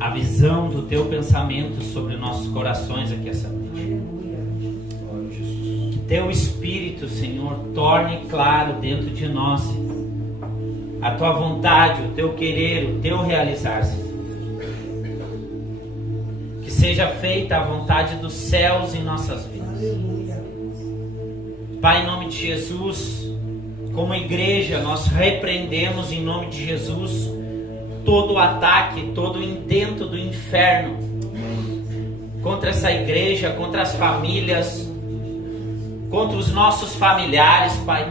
a visão do Teu pensamento sobre nossos corações aqui essa noite. Que Teu Espírito, Senhor, torne claro dentro de nós a Tua vontade, o Teu querer, o Teu realizar, Senhor. Que seja feita a vontade dos céus em nossas vidas. Pai, em nome de Jesus, como igreja, nós repreendemos em nome de Jesus todo o ataque, todo o intento do inferno contra essa igreja, contra as famílias, contra os nossos familiares, Pai,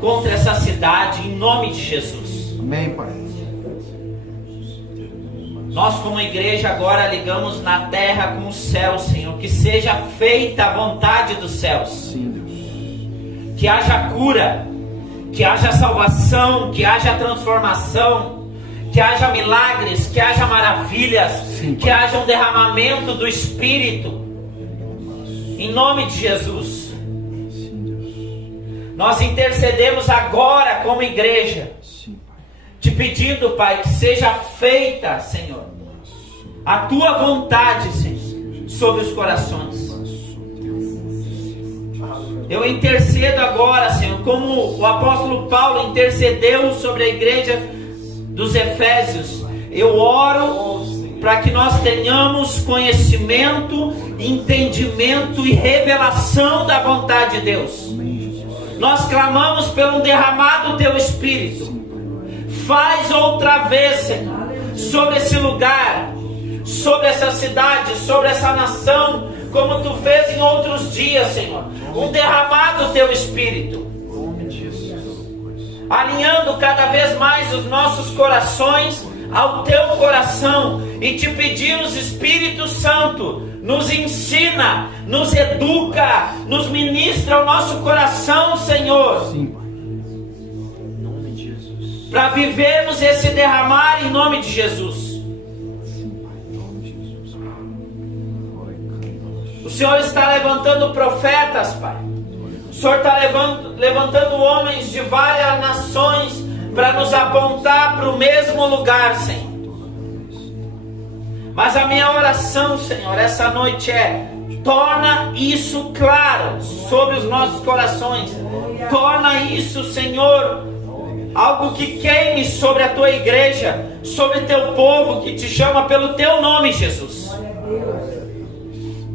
contra essa cidade, em nome de Jesus. Amém, Pai. Nós como igreja agora ligamos na terra com o céu, Senhor. Que seja feita a vontade dos céus. Sim, Deus. Que haja cura, que haja salvação, que haja transformação, que haja milagres, que haja maravilhas, Sim, que haja um derramamento do Espírito. Em nome de Jesus. Sim, Deus. Nós intercedemos agora como igreja, Sim, Pai. te pedindo, Pai, que seja feita, Senhor, a Tua vontade, Senhor, sobre os corações. Eu intercedo agora, Senhor, como o apóstolo Paulo intercedeu sobre a igreja dos Efésios. Eu oro para que nós tenhamos conhecimento, entendimento e revelação da vontade de Deus. Nós clamamos pelo derramado do Teu Espírito. Faz outra vez, Senhor, sobre esse lugar, sobre essa cidade, sobre essa nação, como Tu fez em outros dias, Senhor. Um derramado do Teu Espírito, alinhando cada vez mais os nossos corações ao Teu coração, e te pedimos, Espírito Santo, nos ensina, nos educa, nos ministra ao nosso coração, Senhor. Sim, Pai. Em nome de Jesus. Para vivermos esse derramar em nome de Jesus. Sim, Pai. Em nome de Jesus. O Senhor está levantando profetas, Pai. O Senhor está levantando homens de várias nações para nos apontar para o mesmo lugar, Senhor. Mas a minha oração, Senhor, essa noite é: torna isso claro sobre os nossos corações. Torna isso, Senhor, algo que queime sobre a Tua igreja, sobre Teu povo que Te chama pelo Teu nome, Jesus.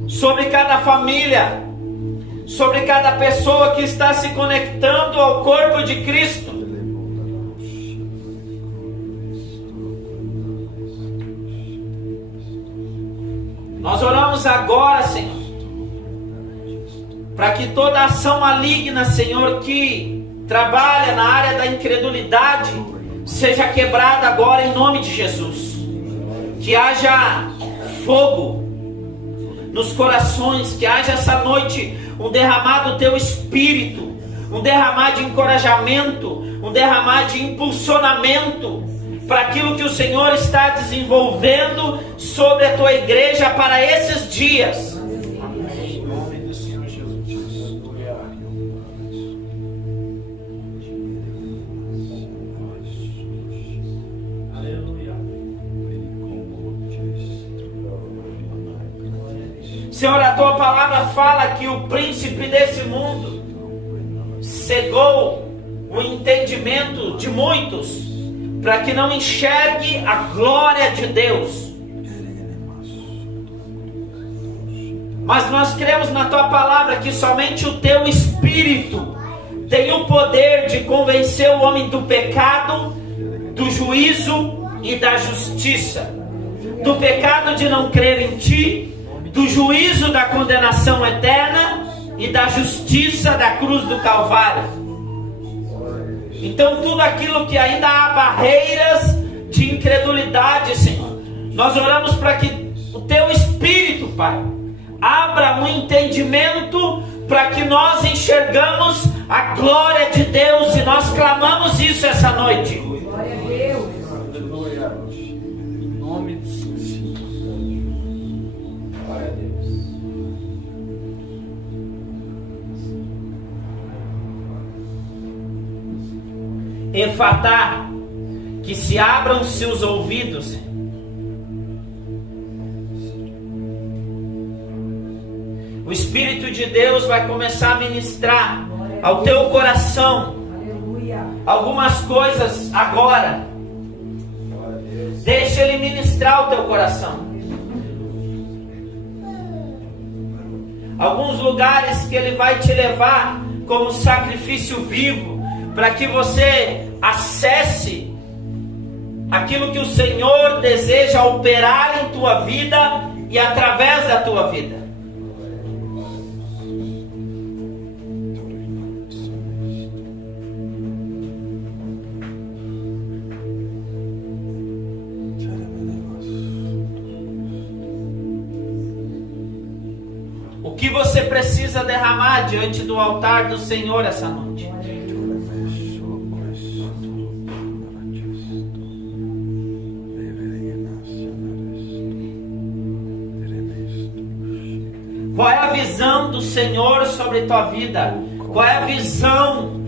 Sobre cada família, sobre cada pessoa que está se conectando ao corpo de Cristo. Nós oramos agora, Senhor, para que toda ação maligna, Senhor, que trabalha na área da incredulidade, seja quebrada agora em nome de Jesus. Que haja fogo nos corações, que haja essa noite um derramar do Teu Espírito, um derramar de encorajamento, um derramar de impulsionamento para aquilo que o Senhor está desenvolvendo sobre a Tua igreja para esses dias. Em nome do Senhor Jesus. Aleluia. Senhor, a Tua palavra fala que o príncipe desse mundo cegou o entendimento de muitos, para que não enxergue a glória de Deus. Mas nós cremos na Tua palavra que somente o Teu Espírito tem o poder de convencer o homem do pecado, do juízo e da justiça. Do pecado de não crer em Ti, do juízo da condenação eterna e da justiça da cruz do Calvário. Então tudo aquilo que ainda há barreiras de incredulidade, Senhor, nós oramos para que o Teu Espírito, Pai, abra um entendimento para que nós enxergamos a glória de Deus, e nós clamamos isso essa noite. Glória a Deus. Aleluia. Em nome do Senhor. Glória a Deus. Efatá, que se abram seus ouvidos O Espírito de Deus vai começar a ministrar ao teu coração algumas coisas agora. Deixa Ele ministrar o teu coração. Alguns lugares que Ele vai te levar como sacrifício vivo, para que você acesse aquilo que o Senhor deseja operar em tua vida e através da tua vida. O que você precisa derramar diante do altar do Senhor essa noite? Qual é a visão do Senhor sobre a tua vida? Qual é a visão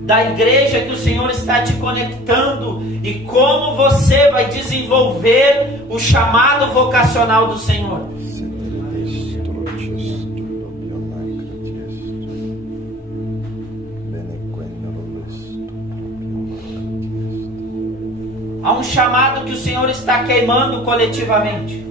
da igreja que o Senhor está te conectando? E como você vai desenvolver o chamado vocacional do Senhor? Há um chamado que o Senhor está queimando coletivamente.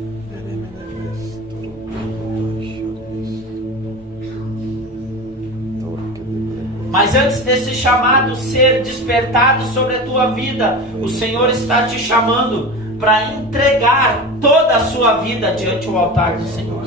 Mas antes desse chamado ser despertado sobre a tua vida, o Senhor está te chamando para entregar toda a sua vida diante do altar do Senhor.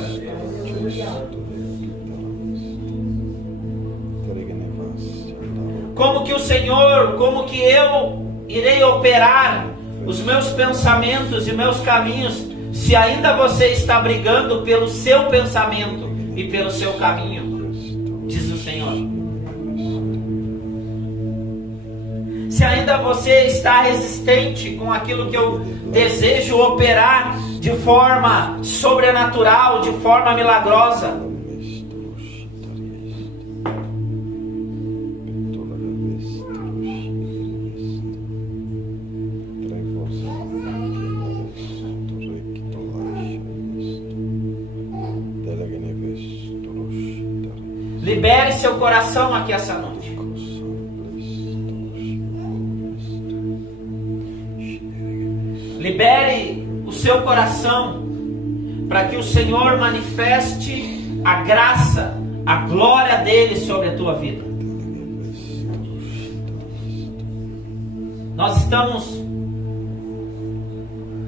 Como que o Senhor, como que eu irei operar os meus pensamentos e meus caminhos, se ainda você está brigando pelo seu pensamento e pelo seu caminho, diz o Senhor. Se ainda você está resistente com aquilo que eu desejo operar de forma sobrenatural, de forma milagrosa, libere seu coração aqui essa noite. Libere o seu coração para que o Senhor manifeste a graça, a glória dele sobre a tua vida.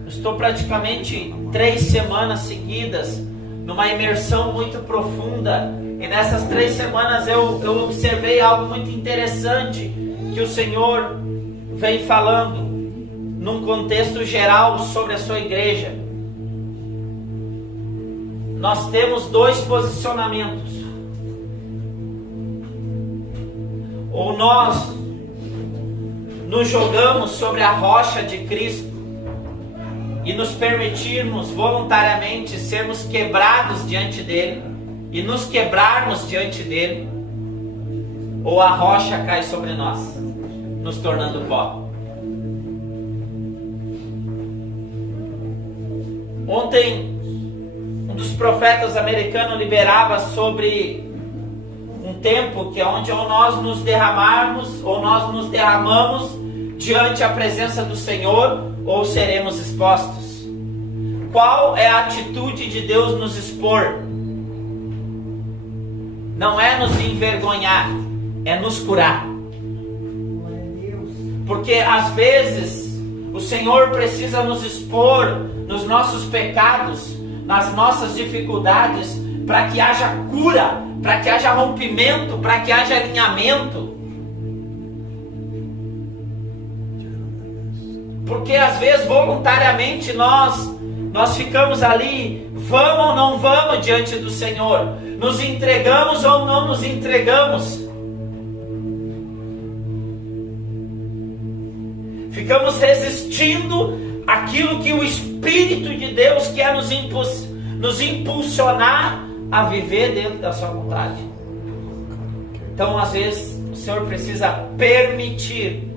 Estou praticamente 3 semanas seguidas numa imersão muito profunda. E nessas 3 semanas eu observei algo muito interessante que o Senhor vem falando num contexto geral sobre a sua igreja. Nós temos 2 posicionamentos. Ou nós nos jogamos sobre a rocha de Cristo e nos permitirmos voluntariamente sermos quebrados diante dele e nos quebrarmos diante dele, ou a rocha cai sobre nós, nos tornando pó. Ontem, um dos profetas americanos liberava sobre um tempo que é onde ou nós nos derramamos, ou nós nos derramamos diante a presença do Senhor, ou seremos expostos. Qual é a atitude de Deus nos expor? Não é nos envergonhar, é nos curar. Porque às vezes o Senhor precisa nos expor nos nossos pecados, nas nossas dificuldades, para que haja cura, para que haja rompimento, para que haja alinhamento. Porque às vezes voluntariamente nós ficamos ali, vamos ou não vamos diante do Senhor, nos entregamos ou não nos entregamos. Ficamos resistindo àquilo que o Espírito de Deus quer nos impulsionar a viver dentro da sua vontade. Então, às vezes, o Senhor precisa permitir.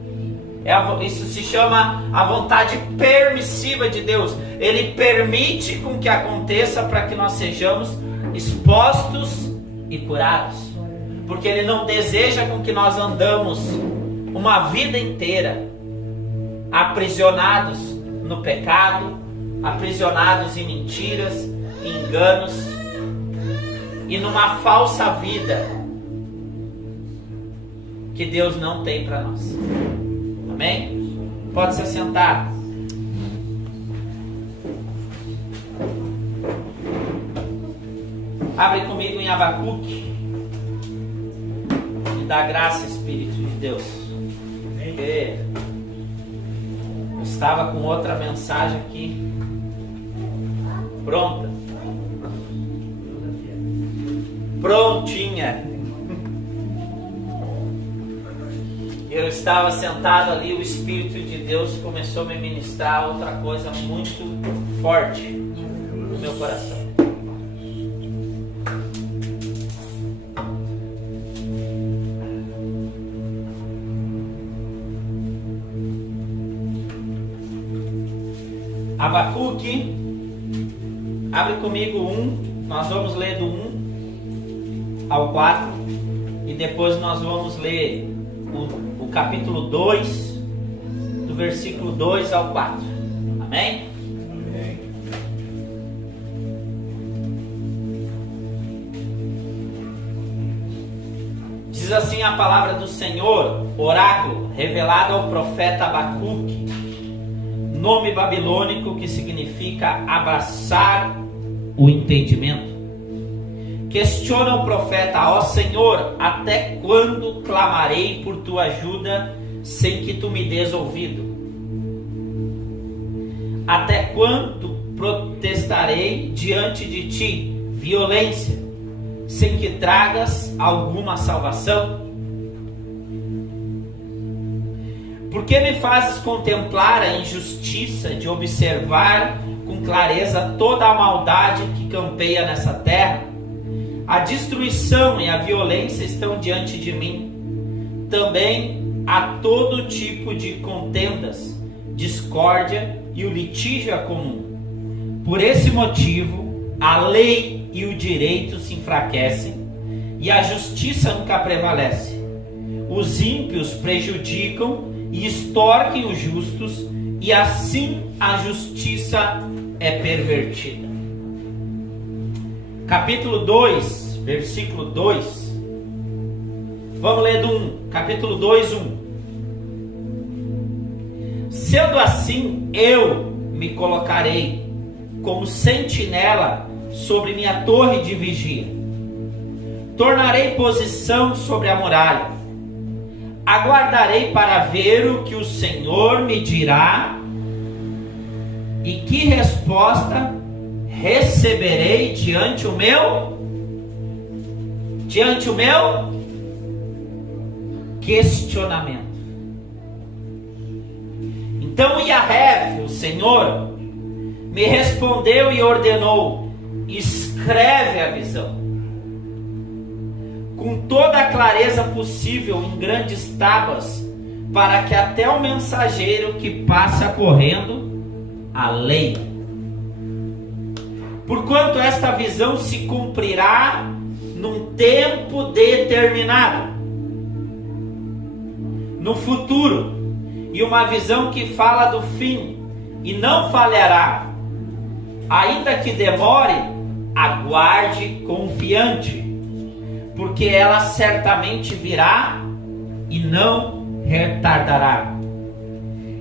Isso se chama a vontade permissiva de Deus. Ele permite com que aconteça para que nós sejamos expostos e curados. Porque Ele não deseja com que nós andamos uma vida inteira aprisionados no pecado, aprisionados em mentiras, em enganos e numa falsa vida que Deus não tem para nós. Amém? Pode se sentar. Abre comigo em Abacuque. Me dá graça, Espírito de Deus. Porque eu estava com outra mensagem aqui pronta, prontinha. Eu estava sentado ali, o Espírito de Deus começou a me ministrar outra coisa muito forte no meu coração. Abacuque, abre comigo 1, nós vamos ler do 1 ao 4 e depois nós vamos ler o capítulo 2, do versículo 2 ao 4. Amém? Amém. Diz assim a palavra do Senhor, oráculo revelado ao profeta Abacuque, nome babilônico que significa abraçar o entendimento. Questiona o profeta: ó Senhor, até quando clamarei por tua ajuda sem que tu me des ouvido? Até quando protestarei diante de ti violência, sem que tragas alguma salvação? Por que me fazes contemplar a injustiça de observar com clareza toda a maldade que campeia nessa terra? A destruição e a violência estão diante de mim. Também há todo tipo de contendas, discórdia e o litígio é comum. Por esse motivo, a lei e o direito se enfraquecem e a justiça nunca prevalece. Os ímpios prejudicam e extorquem os justos, e assim a justiça é pervertida. Capítulo 2, versículo 2. Vamos ler do 1. Capítulo 2, 1. Sendo assim, eu me colocarei como sentinela sobre minha torre de vigia. Tornarei posição sobre a muralha. Aguardarei para ver o que o Senhor me dirá e que resposta receberei diante o meu questionamento. Então Yahvé, o Senhor, me respondeu e ordenou: escreve a visão com toda a clareza possível em grandes tábuas, para que até o mensageiro que passa correndo a leia. Porquanto esta visão se cumprirá num tempo determinado, no futuro, e uma visão que fala do fim e não falhará. Ainda que demore, aguarde confiante, porque ela certamente virá e não retardará.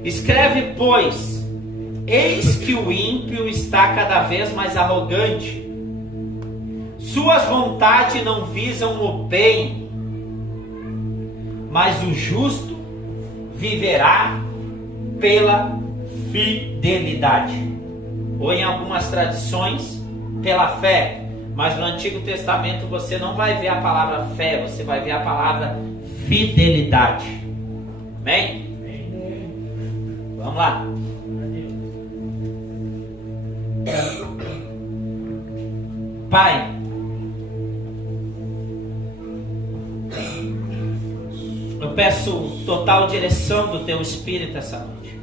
Escreve, pois: eis que o ímpio está cada vez mais arrogante, suas vontades não visam o bem, mas o justo viverá pela fidelidade. Ou em algumas tradições, pela fé. Mas no Antigo Testamento você não vai ver a palavra fé, você vai ver a palavra fidelidade. Amém? Vamos lá. Pai, eu peço total direção do Teu Espírito essa noite.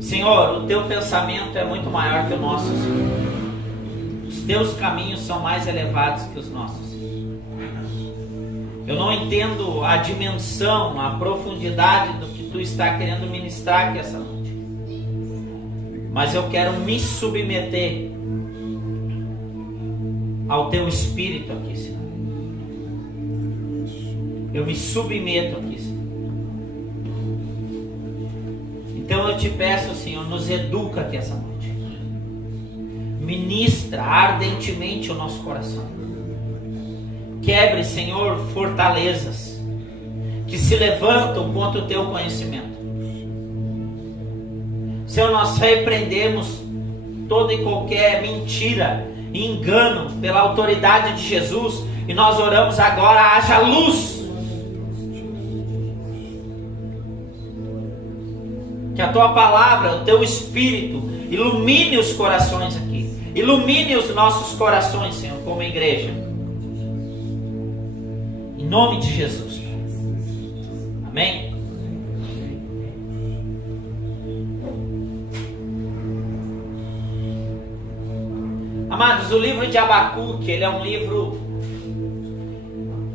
Senhor, o Teu pensamento é muito maior que o nosso, Senhor. O Os teus caminhos são mais elevados que os nossos. Eu não entendo a dimensão, a profundidade do que tu está querendo ministrar aqui essa noite. Mas eu quero me submeter ao teu Espírito aqui, Senhor. Eu me submeto aqui, Senhor. Então eu te peço, Senhor, nos educa aqui essa noite. Ministra ardentemente o nosso coração. Quebre, Senhor, fortalezas que se levantam contra o teu conhecimento. Senhor, nós repreendemos toda e qualquer mentira e engano pela autoridade de Jesus, e nós oramos agora, haja luz. Que a tua palavra, o teu Espírito ilumine os corações aqui, ilumine os nossos corações, Senhor, como igreja, em nome de Jesus. Amém? Amados, o livro de Abacuque, ele é um livro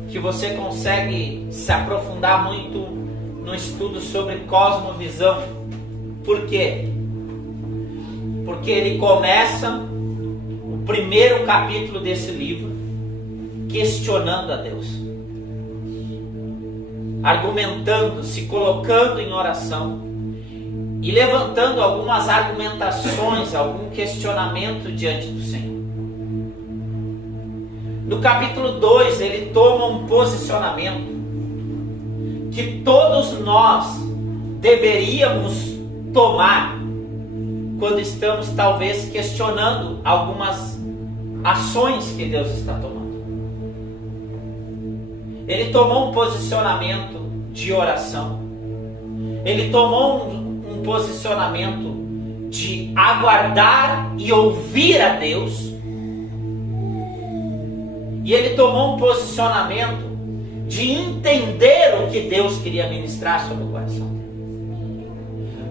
que você consegue se aprofundar muito no estudo sobre cosmovisão. Por quê? Porque ele começa o primeiro capítulo desse livro questionando a Deus, argumentando, se colocando em oração e levantando algumas argumentações, algum questionamento diante do Senhor. No capítulo 2, ele toma um posicionamento que todos nós deveríamos tomar quando estamos talvez questionando algumas ações que Deus está tomando. Ele tomou um posicionamento de oração. Ele tomou um posicionamento de aguardar e ouvir a Deus. E ele tomou um posicionamento de entender o que Deus queria ministrar sobre o coração dele.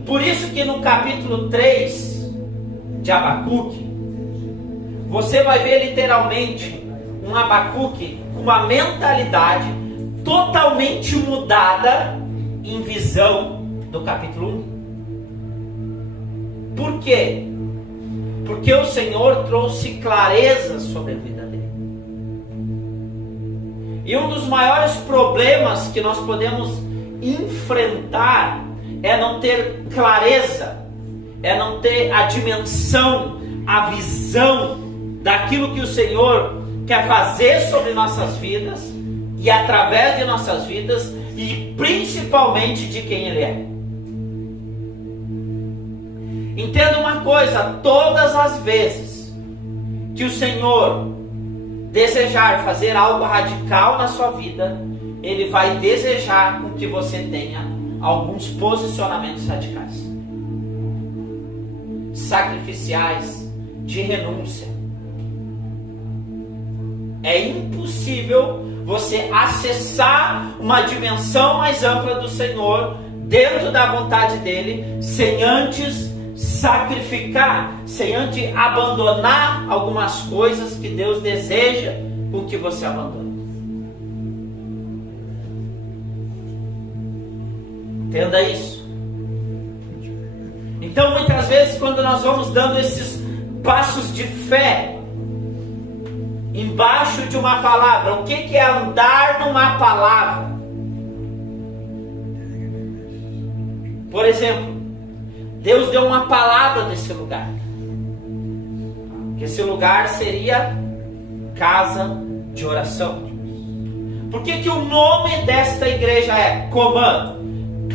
Por isso que no capítulo 3 de Abacuque, você vai ver literalmente um Abacuque com uma mentalidade totalmente mudada em visão do capítulo 1. Por quê? Porque o Senhor trouxe clareza sobre a vida dele. E um dos maiores problemas que nós podemos enfrentar é não ter clareza, é não ter a dimensão, a visão daquilo que o Senhor quer fazer sobre nossas vidas e através de nossas vidas, e principalmente de quem Ele é. Entenda uma coisa: todas as vezes que o Senhor desejar fazer algo radical na sua vida, Ele vai desejar com que você tenha alguns posicionamentos radicais, sacrificiais, de renúncia. É impossível você acessar uma dimensão mais ampla do Senhor, dentro da vontade dEle, sem antes sacrificar, sem antes abandonar algumas coisas que Deus deseja com que você abandone. Entenda isso. Então, muitas vezes, quando nós vamos dando esses passos de fé embaixo de uma palavra, o que é andar numa palavra? Por exemplo, Deus deu uma palavra nesse lugar, que esse lugar seria casa de oração. Por que o nome desta igreja é Comando?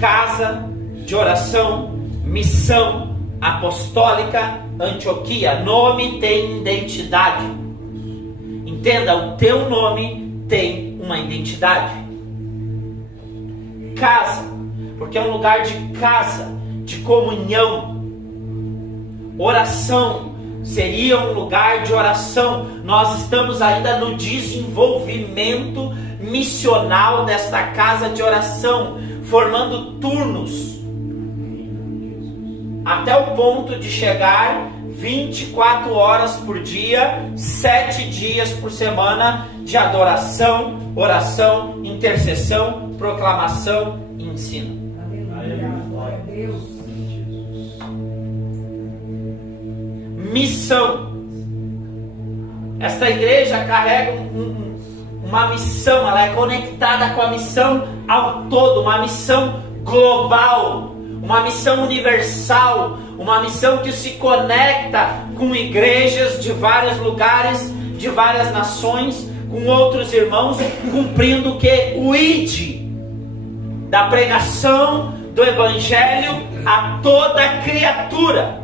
Casa de oração, missão apostólica Antioquia. Nome tem identidade. Entenda, o teu nome tem uma identidade. Casa, porque é um lugar de casa, de comunhão. Oração seria um lugar de oração. Nós estamos ainda no desenvolvimento missional desta casa de oração, formando turnos, até o ponto de chegar 24 horas por dia, 7 dias por semana de adoração, oração, intercessão, proclamação e ensino. Missão. Esta igreja carrega uma missão, ela é conectada com a missão ao todo, uma missão global, uma missão universal, uma missão que se conecta com igrejas de vários lugares, de várias nações, com outros irmãos, cumprindo o que? O ID da pregação do Evangelho a toda criatura.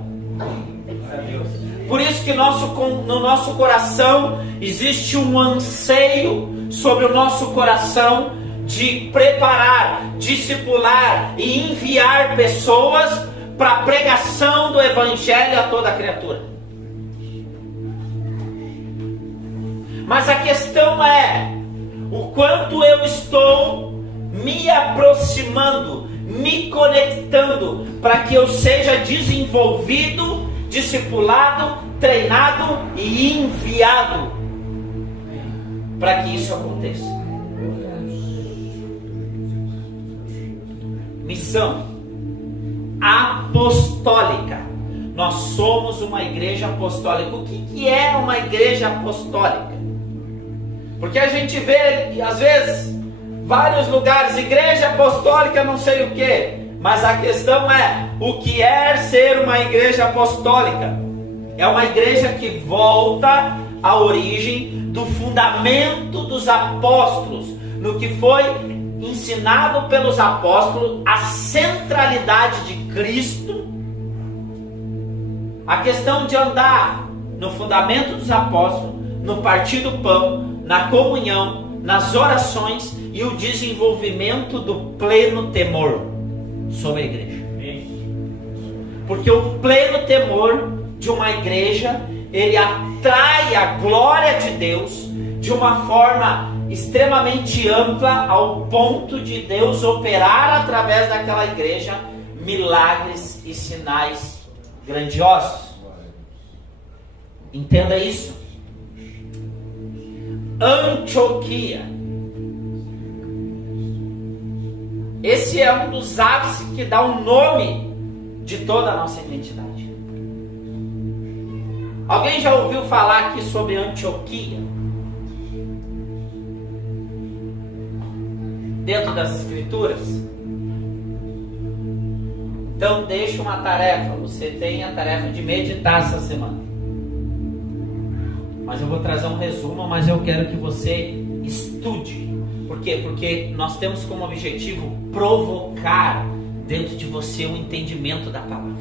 Por isso que no nosso coração existe um anseio sobre o nosso coração de preparar, discipular e enviar pessoas para a pregação do Evangelho a toda criatura. Mas a questão é o quanto eu estou me aproximando, me conectando para que eu seja desenvolvido, discipulado, treinado e enviado para que isso aconteça. Missão apostólica. Nós somos uma igreja apostólica. O que é uma igreja apostólica? Porque a gente vê, às vezes, vários lugares, igreja apostólica não sei o que. Mas a questão é, o que é ser uma igreja apostólica? É uma igreja que volta à origem do fundamento dos apóstolos, no que foi ensinado pelos apóstolos, a centralidade de Cristo, a questão de andar no fundamento dos apóstolos, no partir do pão, na comunhão, nas orações e o desenvolvimento do pleno temor sobre a igreja. Porque o pleno temor de uma igreja, ele atrai a glória de Deus de uma forma extremamente ampla, ao ponto de Deus operar através daquela igreja milagres e sinais grandiosos. Entenda isso. Antioquia. Esse é um dos ápices que dá o nome de toda a nossa identidade. Alguém já ouviu falar aqui sobre Antioquia? Dentro das escrituras? Então deixa uma tarefa. Você tem a tarefa de meditar essa semana. Mas eu vou trazer um resumo, mas eu quero que você estude. Por quê? Porque nós temos como objetivo provocar dentro de você o entendimento da palavra.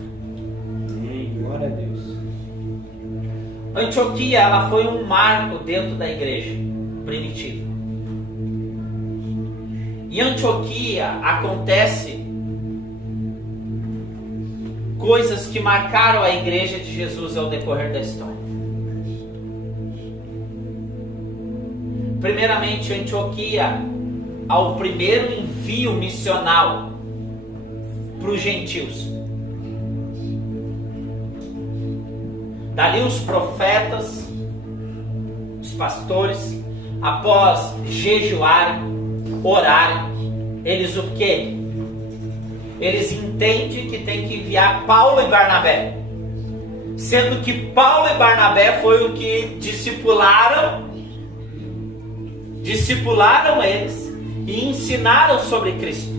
Amém. Glória a Deus. Antioquia, ela foi um marco dentro da igreja primitiva. Em Antioquia acontece coisas que marcaram a igreja de Jesus ao decorrer da história. Primeiramente, Antioquia, ao primeiro envio missional para os gentios. Dali os profetas, os pastores, após jejuarem, orarem, eles o quê? Eles entendem que tem que enviar Paulo e Barnabé. Sendo que Paulo e Barnabé foi o que discipularam eles e ensinaram sobre Cristo.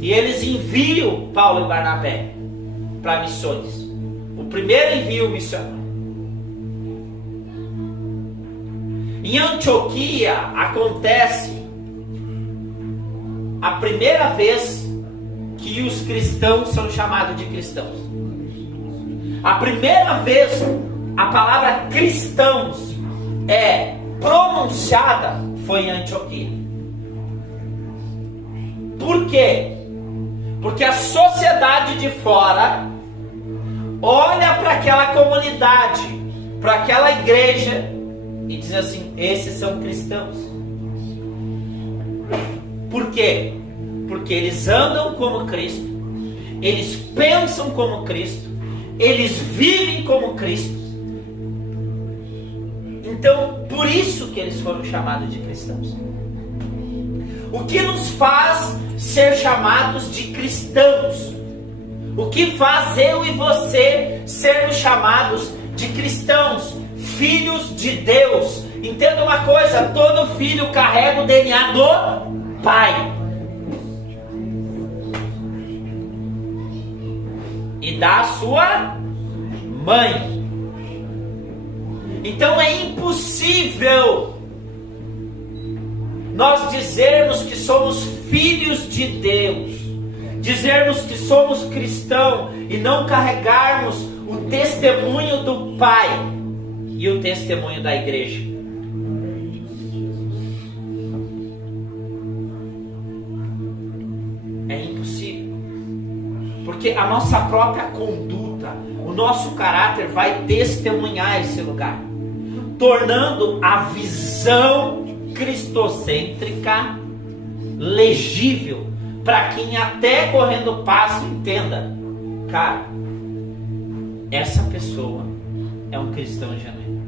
E eles enviam Paulo e Barnabé para missões. O primeiro envio missionário. Em Antioquia acontece a primeira vez que os cristãos são chamados de cristãos. A primeira vez a palavra cristãos é pronunciada foi em Antioquia. Por quê? Porque a sociedade de fora olha para aquela comunidade, para aquela igreja e diz assim: esses são cristãos. Por quê? Porque eles andam como Cristo, eles pensam como Cristo, eles vivem como Cristo. Então, por isso que eles foram chamados de cristãos. O que nos faz ser chamados de cristãos? O que faz eu e você sermos chamados de cristãos, filhos de Deus? Entenda uma coisa, todo filho carrega o DNA do pai e da sua mãe. Então é impossível nós dizermos que somos filhos de Deus, dizermos que somos cristãos e não carregarmos o testemunho do Pai e o testemunho da igreja. É impossível, porque a nossa própria conduta, o nosso caráter vai testemunhar esse lugar, tornando a visão cristocêntrica legível para quem até correndo passo entenda, cara, essa pessoa é um cristão genuíno.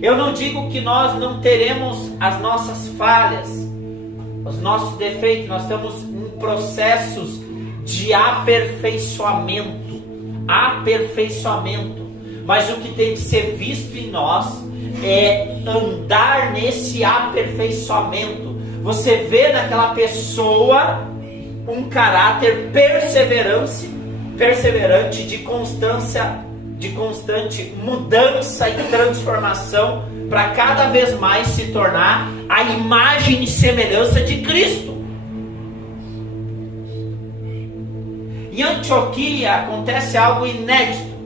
Eu não digo que nós não teremos as nossas falhas, os nossos defeitos. Nós estamos em processos de aperfeiçoamento. Mas o que tem que ser visto em nós é andar nesse aperfeiçoamento. Você vê naquela pessoa um caráter perseverante, de constância, de constante mudança e transformação, para cada vez mais se tornar a imagem e semelhança de Cristo. Em Antioquia acontece algo inédito.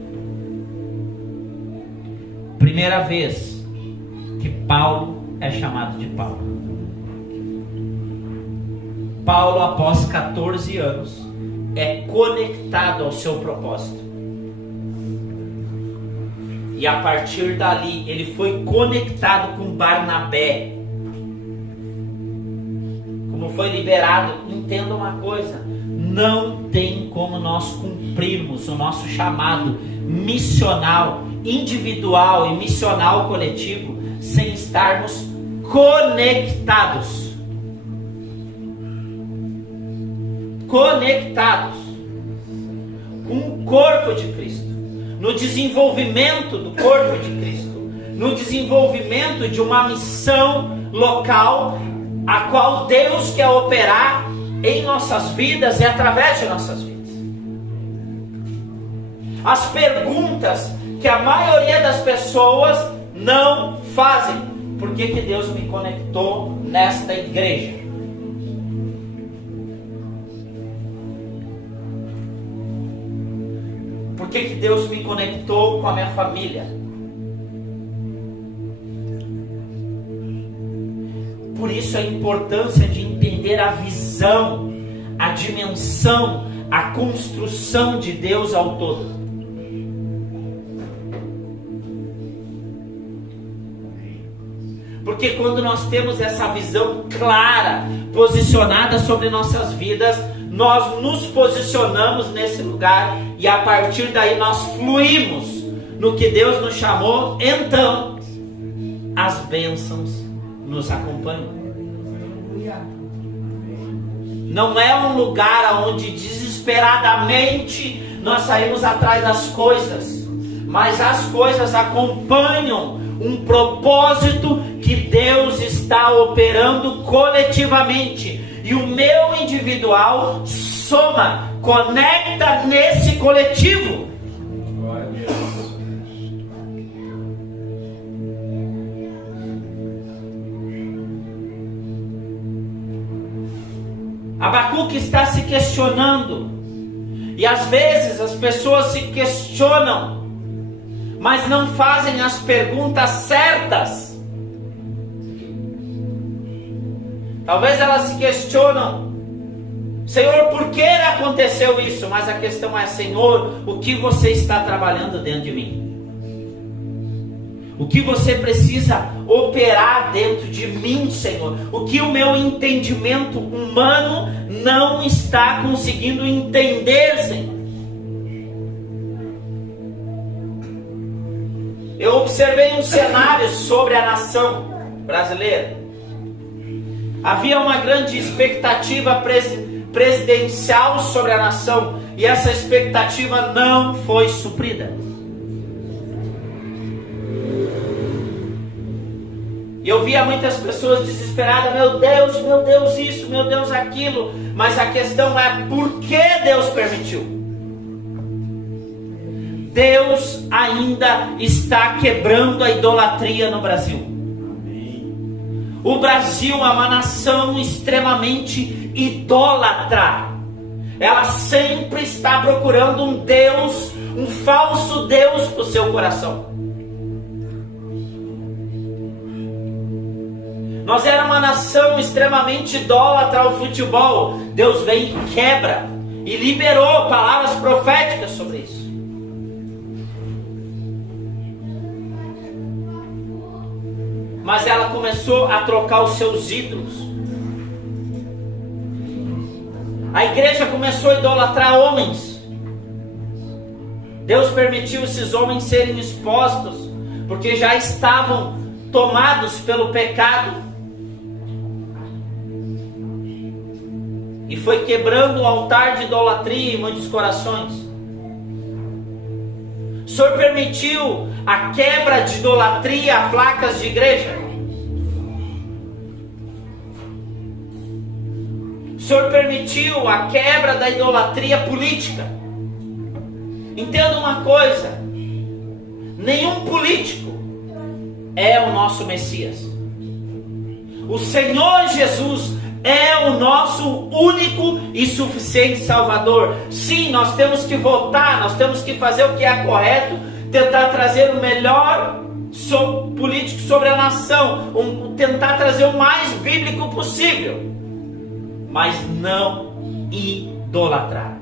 Primeira vez que Paulo é chamado de Paulo. Paulo, após 14 anos, é conectado ao seu propósito. E a partir dali, ele foi conectado com Barnabé. Como foi liberado, entenda uma coisa: não tem como nós cumprirmos o nosso chamado missional, individual e missional coletivo, sem estarmos conectados com o corpo de Cristo, no desenvolvimento do corpo de Cristo, no desenvolvimento de uma missão local, a qual Deus quer operar em nossas vidas e através de nossas vidas. As perguntas que a maioria das pessoas não fazem: por que Deus me conectou nesta igreja? Por que Deus me conectou com a minha família? Por isso a importância de entender a visão, a dimensão, a construção de Deus ao todo. Porque quando nós temos essa visão clara, posicionada sobre nossas vidas, nós nos posicionamos nesse lugar e a partir daí nós fluímos no que Deus nos chamou. Então as bênçãos nos acompanham. Não é um lugar onde desesperadamente nós saímos atrás das coisas, mas as coisas acompanham um propósito que Deus está operando coletivamente, e o meu individual soma, conecta nesse coletivo. Abacuque está se questionando, e às vezes as pessoas se questionam, mas não fazem as perguntas certas. Talvez elas se questionam: Senhor, por que aconteceu isso? Mas a questão é: Senhor, o que você está trabalhando dentro de mim? O que você precisa operar dentro de mim, Senhor? O que o meu entendimento humano não não está conseguindo entender, Senhor. Eu observei um cenário sobre a nação brasileira. Havia uma grande expectativa presidencial sobre a nação, e essa expectativa não foi suprida. E eu via muitas pessoas desesperadas: meu Deus isso, meu Deus aquilo. Mas a questão é, por que Deus permitiu? Deus ainda está quebrando a idolatria no Brasil. O Brasil é uma nação extremamente idólatra. Ela sempre está procurando um Deus, um falso Deus para o seu coração. Nós éramos uma nação extremamente idólatra ao futebol. Deus vem e quebra, e liberou palavras proféticas sobre isso. Mas ela começou a trocar os seus ídolos. A igreja começou a idolatrar homens. Deus permitiu esses homens serem expostos, porque já estavam tomados pelo pecado. E foi quebrando o altar de idolatria em muitos corações. O Senhor permitiu a quebra de idolatria a placas de igreja. O Senhor permitiu a quebra da idolatria política. Entenda uma coisa: nenhum político é o nosso Messias. O Senhor Jesus é o nosso único e suficiente Salvador. Sim, nós temos que votar, nós temos que fazer o que é correto, tentar trazer o melhor político sobre a nação, tentar trazer o mais bíblico possível, mas não idolatrar.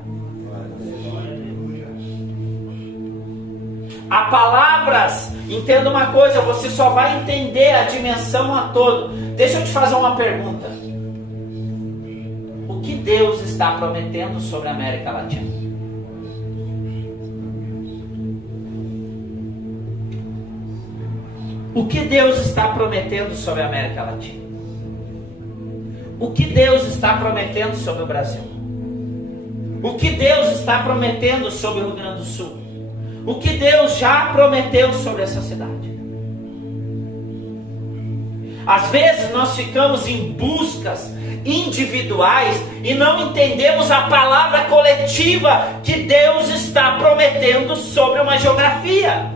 Há palavras, entenda uma coisa, você só vai entender a dimensão a todo. Deixa eu te fazer uma pergunta. O que Deus está prometendo sobre a América Latina? O que Deus está prometendo sobre a América Latina? O que Deus está prometendo sobre o Brasil? O que Deus está prometendo sobre o Rio Grande do Sul? O que Deus já prometeu sobre essa cidade? Às vezes nós ficamos em buscas individuais e não entendemos a palavra coletiva que Deus está prometendo sobre uma geografia.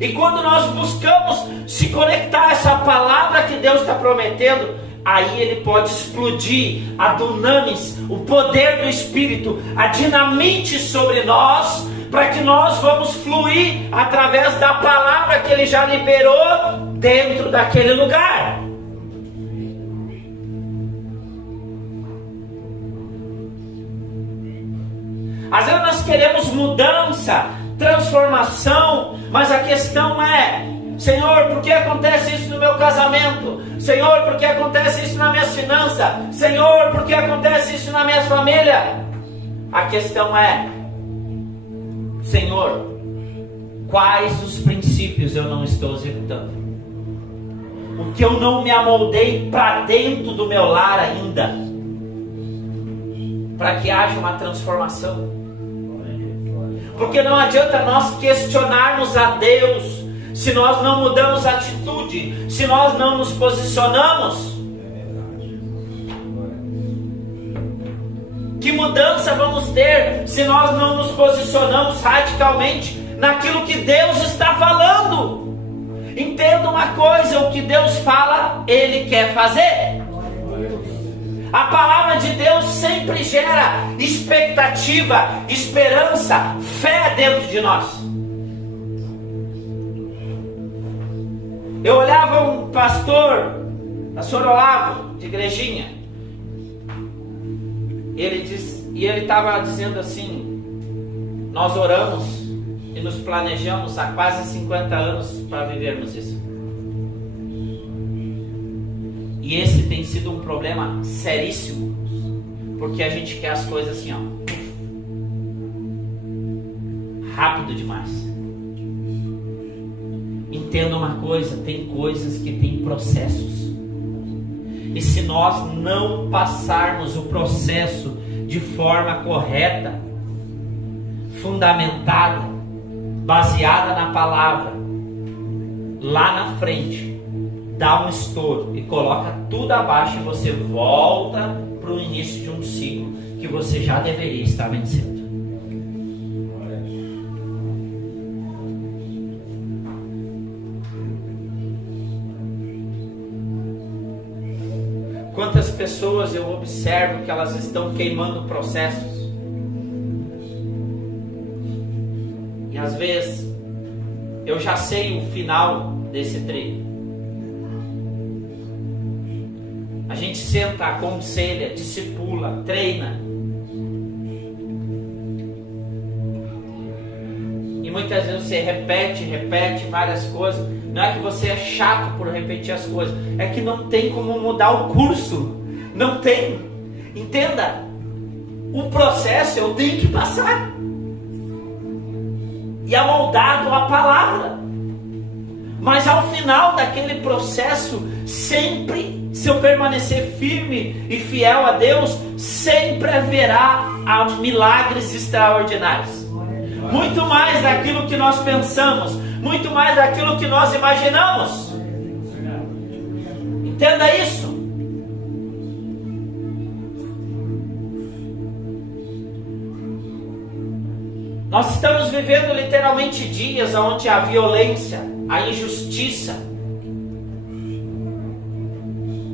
E quando nós buscamos se conectar a essa palavra que Deus está prometendo, aí Ele pode explodir a dunamis, o poder do Espírito, a dinamite sobre nós, para que nós vamos fluir através da palavra que Ele já liberou dentro daquele lugar. Às vezes nós queremos mudança, transformação, mas a questão é: Senhor, por que acontece isso no meu casamento? Senhor, por que acontece isso na minha finança? Senhor, por que acontece isso na minha família? A questão é: Senhor, quais os princípios eu não estou executando? O que eu não me amoldei para dentro do meu lar ainda, para que haja uma transformação? Porque não adianta nós questionarmos a Deus se nós não mudamos a atitude, se nós não nos posicionamos. Que mudança vamos ter se nós não nos posicionamos radicalmente naquilo que Deus está falando? Entenda uma coisa: o que Deus fala, Ele quer fazer. A palavra de Deus sempre gera expectativa, esperança, fé dentro de nós. Eu olhava um pastor Olavo, de igrejinha. Ele estava dizendo assim: nós oramos e nos planejamos há quase 50 anos para vivermos isso. E esse tem sido um problema seríssimo Porque a gente quer as coisas assim, ó, rápido demais. Entenda uma coisa, tem coisas que tem processos. E se nós não passarmos o processo de forma correta, fundamentada, baseada na palavra, lá na frente, dá um estouro e coloca tudo abaixo e você volta para o início de um ciclo que você já deveria estar vencendo. Quantas pessoas eu observo que elas estão queimando processos. E às vezes eu já sei o final desse trilho. A gente senta, aconselha, discipula, treina. E muitas vezes você repete várias coisas. Não é que você é chato por repetir as coisas, é que não tem como mudar o curso. Não tem. Entenda, o processo eu tenho que passar. E é moldado a palavra. Mas ao final daquele processo, sempre, se eu permanecer firme e fiel a Deus, sempre haverá milagres extraordinários. Muito mais daquilo que nós pensamos, muito mais daquilo que nós imaginamos. Entenda isso. Nós estamos vivendo literalmente dias onde a violência, a injustiça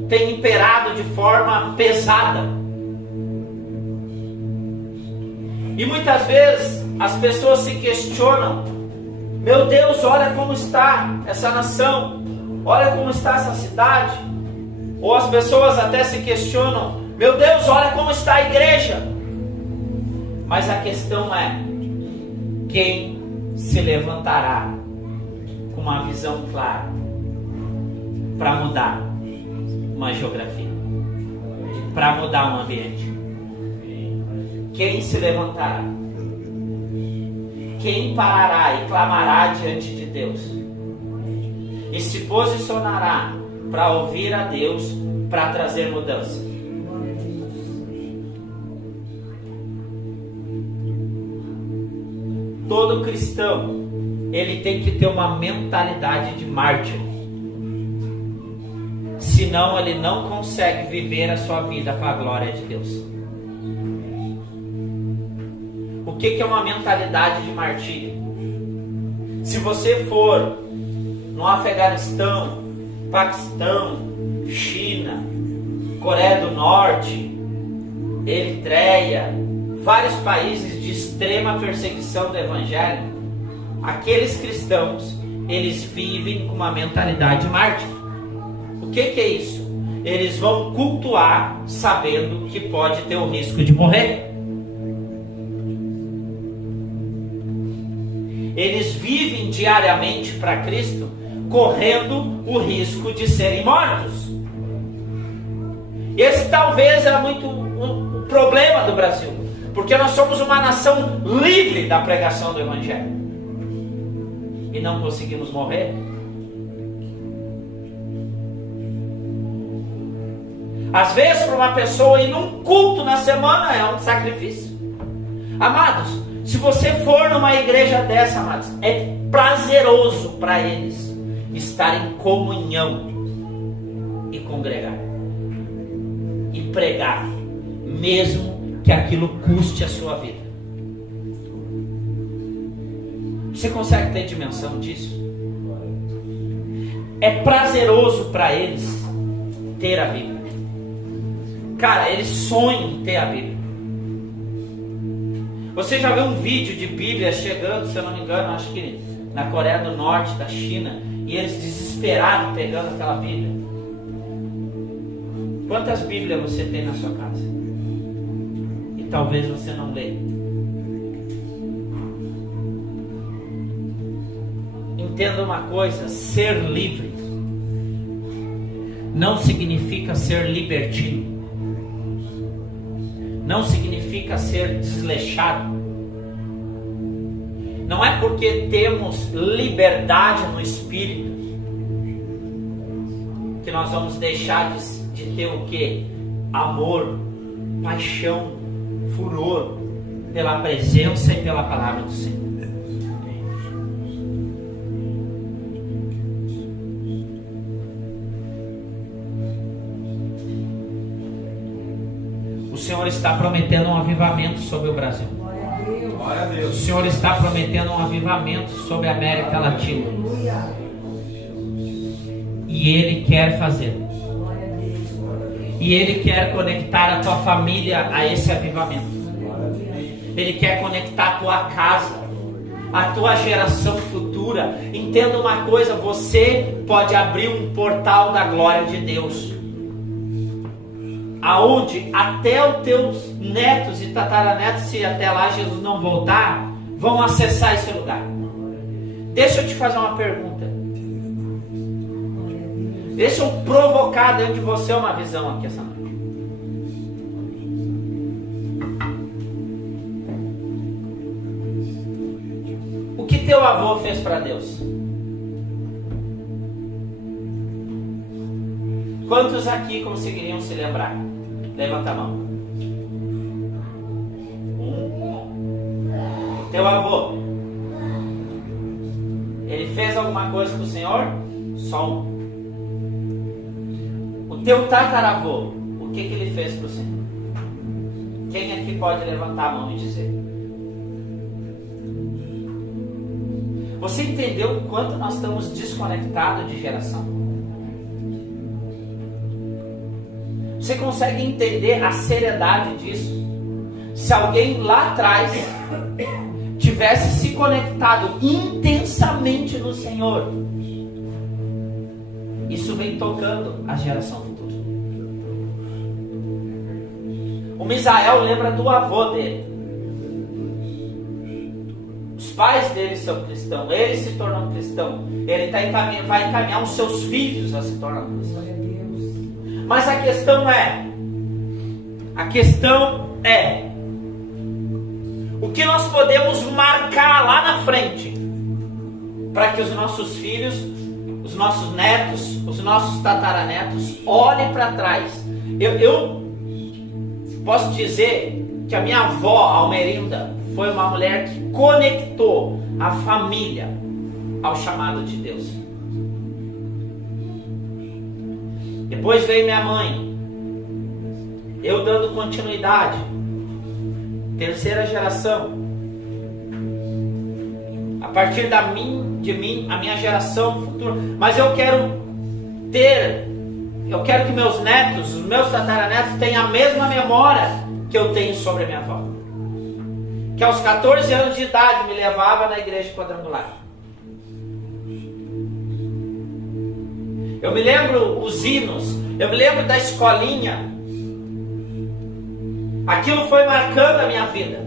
tem imperado de forma pesada. E muitas vezes as pessoas se questionam: meu Deus, olha como está essa nação, olha como está essa cidade. Ou as pessoas até se questionam: meu Deus, olha como está a igreja. Mas a questão é: quem se levantará com uma visão clara para mudar uma geografia, para mudar um ambiente? Quem se levantará? Quem parará e clamará diante de Deus? E se posicionará para ouvir a Deus, para trazer mudança? Todo cristão, ele tem que ter uma mentalidade de mártir. Senão ele não consegue viver a sua vida para a glória de Deus. O que é uma mentalidade de martírio? Se você for no Afeganistão, Paquistão, China, Coreia do Norte, Eritreia, vários países de extrema perseguição do Evangelho, aqueles cristãos, eles vivem com uma mentalidade mártir. O que é isso? Eles vão cultuar sabendo que pode ter o risco de morrer. Eles vivem diariamente para Cristo, correndo o risco de serem mortos. Esse talvez é muito o problema do Brasil, porque nós somos uma nação livre da pregação do Evangelho e não conseguimos morrer. Às vezes, para uma pessoa ir num culto na semana é um sacrifício. Amados, se você for numa igreja dessa, amados, é prazeroso para eles estar em comunhão e congregar e pregar, mesmo que aquilo custe a sua vida. Você consegue ter dimensão disso? É prazeroso para eles ter a Bíblia. Cara, eles sonham em ter a Bíblia. Você já viu um vídeo de Bíblia chegando, se eu não me engano, acho que na Coreia do Norte, da China, e eles desesperados pegando aquela Bíblia? Quantas Bíblias você tem na sua casa? E talvez você não lê. Entenda uma coisa: ser livre não significa ser libertino. não significa ser desleixado. Não é porque temos liberdade no Espírito que nós vamos deixar de ter o quê? Amor, paixão, furor pela presença e pela palavra do Senhor. O Senhor está prometendo um avivamento sobre o Brasil. Glória a Deus. O Senhor está prometendo um avivamento sobre a América Latina. E Ele quer fazer. E Ele quer conectar a tua família a esse avivamento. Ele quer conectar a tua casa, a tua geração futura. Entenda uma coisa, você pode abrir um portal da glória de Deus, aonde até os teus netos e tataranetos, se até lá Jesus não voltar, vão acessar esse lugar. Deixa eu te fazer uma pergunta. Deixa eu provocar dentro de você uma visão aqui essa noite. O que teu avô fez para Deus? Quantos aqui conseguiriam se lembrar? Levanta a mão. Teu avô, ele fez alguma coisa pro Senhor? Só um. O teu tataravô, o que ele fez pro Senhor? Quem aqui pode levantar a mão e dizer? Você entendeu o quanto nós estamos desconectados de geração? Você consegue entender a seriedade disso? Se alguém lá atrás tivesse se conectado intensamente no Senhor, isso vem tocando a geração futura. O Misael lembra do avô dele. Os pais dele são cristãos, ele se tornou cristão. Ele vai encaminhar os seus filhos a se tornar cristãos. Mas a questão é, o que nós podemos marcar lá na frente para que os nossos filhos, os nossos netos, os nossos tataranetos olhem para trás. Eu posso dizer que a minha avó, Almerinda, foi uma mulher que conectou a família ao chamado de Deus. Depois veio minha mãe, eu dando continuidade, terceira geração. A partir de mim, a minha geração futura. Mas eu quero que meus netos, os meus tataranetos tenham a mesma memória que eu tenho sobre a minha avó. Que aos 14 anos de idade me levava na igreja quadrangular. Eu me lembro os hinos, eu me lembro da escolinha. Aquilo foi marcando a minha vida.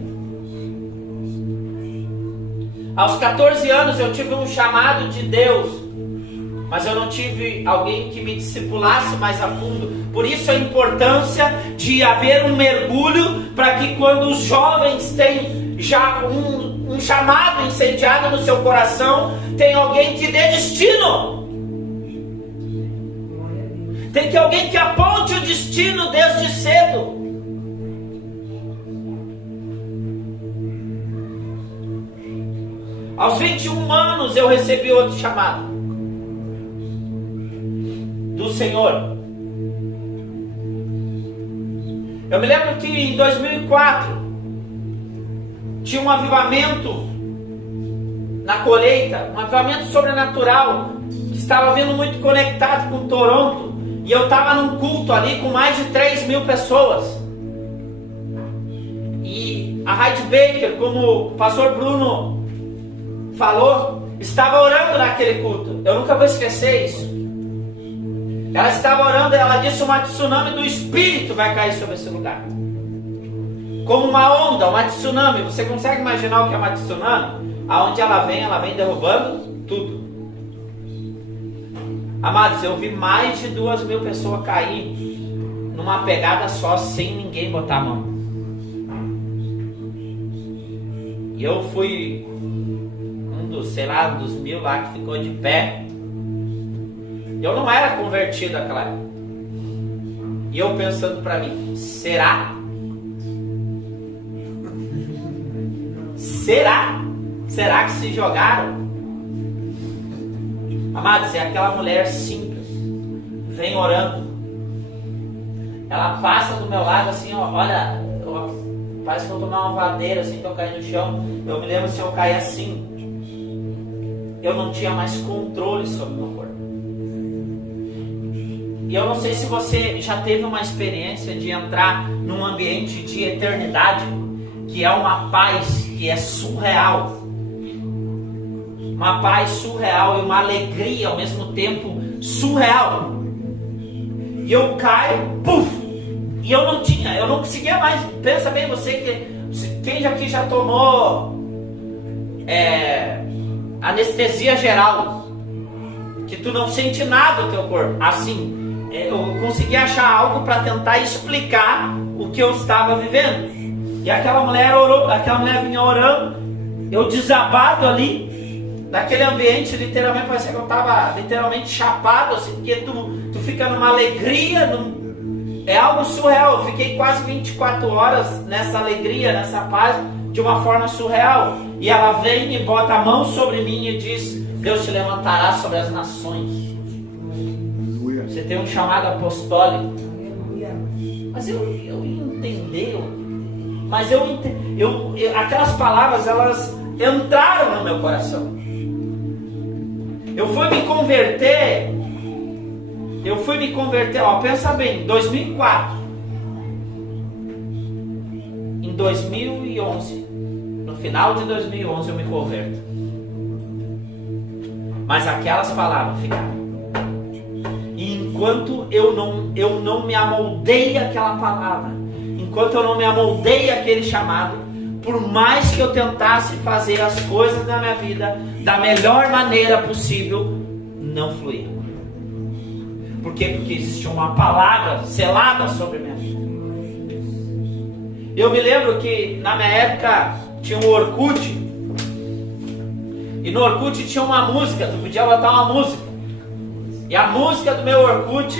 Aos 14 anos eu tive um chamado de Deus, mas eu não tive alguém que me discipulasse mais a fundo. Por isso a importância de haver um mergulho, para que quando os jovens têm já um chamado incendiado no seu coração, tem alguém que dê destino. Tem que alguém que aponte o destino desde cedo. Aos 21 anos eu recebi outro chamado do Senhor. Eu me lembro que em 2004 tinha um avivamento na colheita, um avivamento sobrenatural que estava vindo muito conectado com Toronto. E eu estava num culto ali com mais de 3.000 pessoas. E a Heidi Baker, como o pastor Bruno falou, estava orando naquele culto. Eu nunca vou esquecer isso. Ela estava orando e ela disse: uma tsunami do Espírito vai cair sobre esse lugar. Como uma onda, uma tsunami. Você consegue imaginar o que é uma tsunami? Aonde ela vem derrubando tudo. Amados, eu vi mais de 2.000 pessoas cair numa pegada só, sem ninguém botar a mão. E eu fui um dos, sei lá, dos 1000 lá que ficou de pé. Eu não era convertido naquela época. E eu pensando pra mim, será? Será que se jogaram? Amados, é aquela mulher simples, vem orando. Ela passa do meu lado assim, ó, olha, parece que eu tomar uma vadeira assim, que eu caí no chão. Eu me lembro se eu caí assim, eu não tinha mais controle sobre o meu corpo. E eu não sei se você já teve uma experiência de entrar num ambiente de eternidade, que é uma paz que é surreal. Uma paz surreal e uma alegria ao mesmo tempo surreal. E eu caio, puf! E eu não conseguia mais. Pensa bem, quem aqui já tomou anestesia geral, que tu não sente nada do teu corpo. Assim, eu consegui achar algo para tentar explicar o que eu estava vivendo. E aquela mulher vinha orando, eu desabado ali, naquele ambiente, literalmente, parecia que eu estava literalmente chapado, assim, porque tu fica numa alegria, é algo surreal. Eu fiquei quase 24 horas nessa alegria, nessa paz, de uma forma surreal. E ela vem e bota a mão sobre mim e diz: Deus te levantará sobre as nações. Você tem um chamado apostólico. Mas eu entendeu. Mas aquelas palavras, elas entraram no meu coração. Eu fui me converter, ó, pensa bem, 2004. Em 2011, no final de 2011 eu me converto. Mas aquelas palavras ficaram. E enquanto eu não me amoldei àquela palavra, enquanto eu não me amoldei àquele chamado, por mais que eu tentasse fazer as coisas na minha vida da melhor maneira possível, não fluía. Por quê? Porque existia uma palavra selada sobre a minha vida. Eu me lembro que na minha época tinha um Orkut, e no Orkut tinha uma música, tu podia botar uma música. E a música do meu Orkut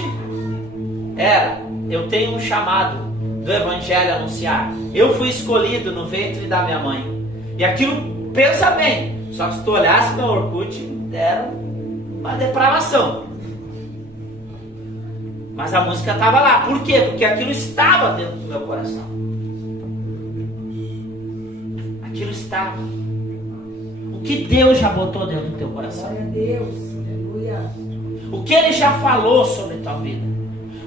era: eu tenho um chamado do Evangelho a anunciar. Eu fui escolhido no ventre da minha mãe. E aquilo, pensa bem, só que se tu olhasse meu Orkut, era uma depravação. Mas a música estava lá. Por quê? Porque aquilo estava dentro do meu coração. Aquilo estava. O que Deus já botou dentro do teu coração? Glória a Deus. Aleluia. O que Ele já falou sobre a tua vida?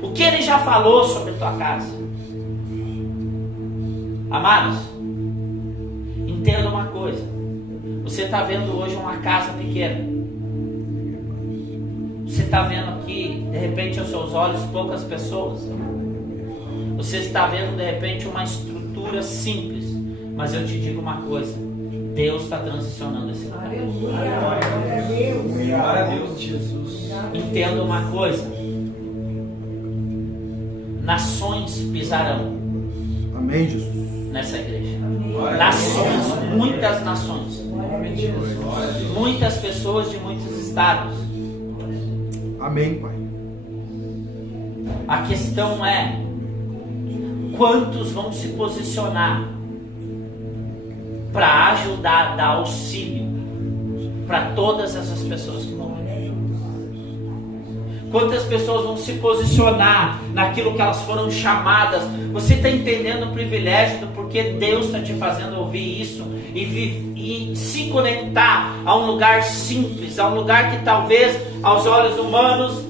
O que Ele já falou sobre a tua casa? Amados, entenda uma coisa. Você está vendo hoje uma casa pequena. Você está vendo aqui, de repente, aos seus olhos, poucas pessoas. Você está vendo, de repente, uma estrutura simples. Mas eu te digo uma coisa: Deus está transicionando esse lugar. Aleluia. Glória a Deus. Glória a Deus, Jesus. Entenda uma coisa: nações pisarão. Amém, Jesus. Nessa igreja. Amém. Nações, muitas nações. Glória a Deus. Muitas pessoas de muitos estados. Amém, Pai. A questão é: quantos vão se posicionar para ajudar, dar auxílio para todas essas pessoas que morreram? Quantas pessoas vão se posicionar naquilo que elas foram chamadas? Você está entendendo o privilégio do porquê Deus está te fazendo ouvir isso e se conectar a um lugar simples, a um lugar que talvez aos olhos humanos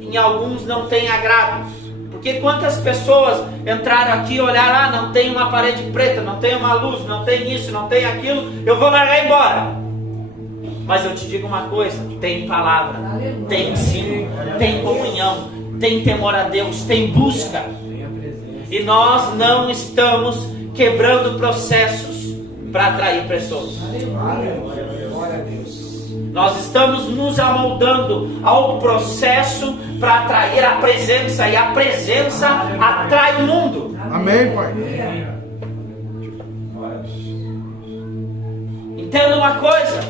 em alguns não tenha agrado? Porque quantas pessoas entraram aqui e olharam: não tem uma parede preta, não tem uma luz, não tem isso, não tem aquilo, eu vou largar embora. Mas eu te digo uma coisa: tem palavra, tem ensino, tem comunhão, tem temor a Deus, tem busca. E nós não estamos quebrando processos para atrair pessoas. Glória a Deus. Nós estamos nos amoldando ao processo para atrair a presença, e a presença atrai o mundo. Amém, Pai. Entenda uma coisa: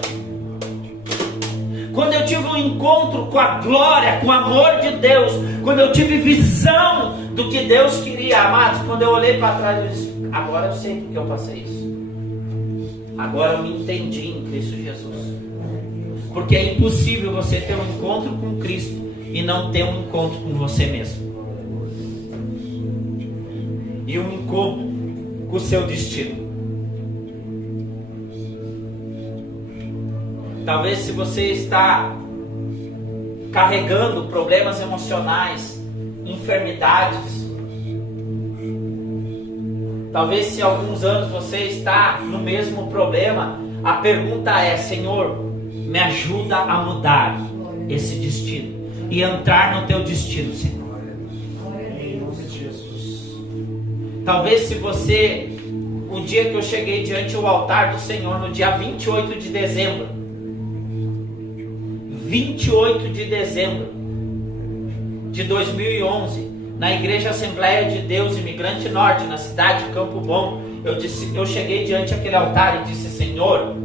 quando eu tive um encontro com a glória, com o amor de Deus, quando eu tive visão do que Deus queria, amados, quando eu olhei para trás, eu disse: agora eu sei porque eu passei isso. Agora eu me entendi em Cristo Jesus. Porque é impossível você ter um encontro com Cristo e não ter um encontro com você mesmo. E um encontro com o seu destino. Talvez se você está carregando problemas emocionais, enfermidades, talvez se há alguns anos você está no mesmo problema, a pergunta é: Senhor, me ajuda a mudar esse destino e entrar no teu destino, Senhor. Em nome de Jesus. Talvez se você, o dia que eu cheguei diante do altar do Senhor, no dia 28 de dezembro, 28 de dezembro de 2011, na Igreja Assembleia de Deus, Imigrante Norte, na cidade de Campo Bom, eu cheguei diante daquele altar e disse: Senhor,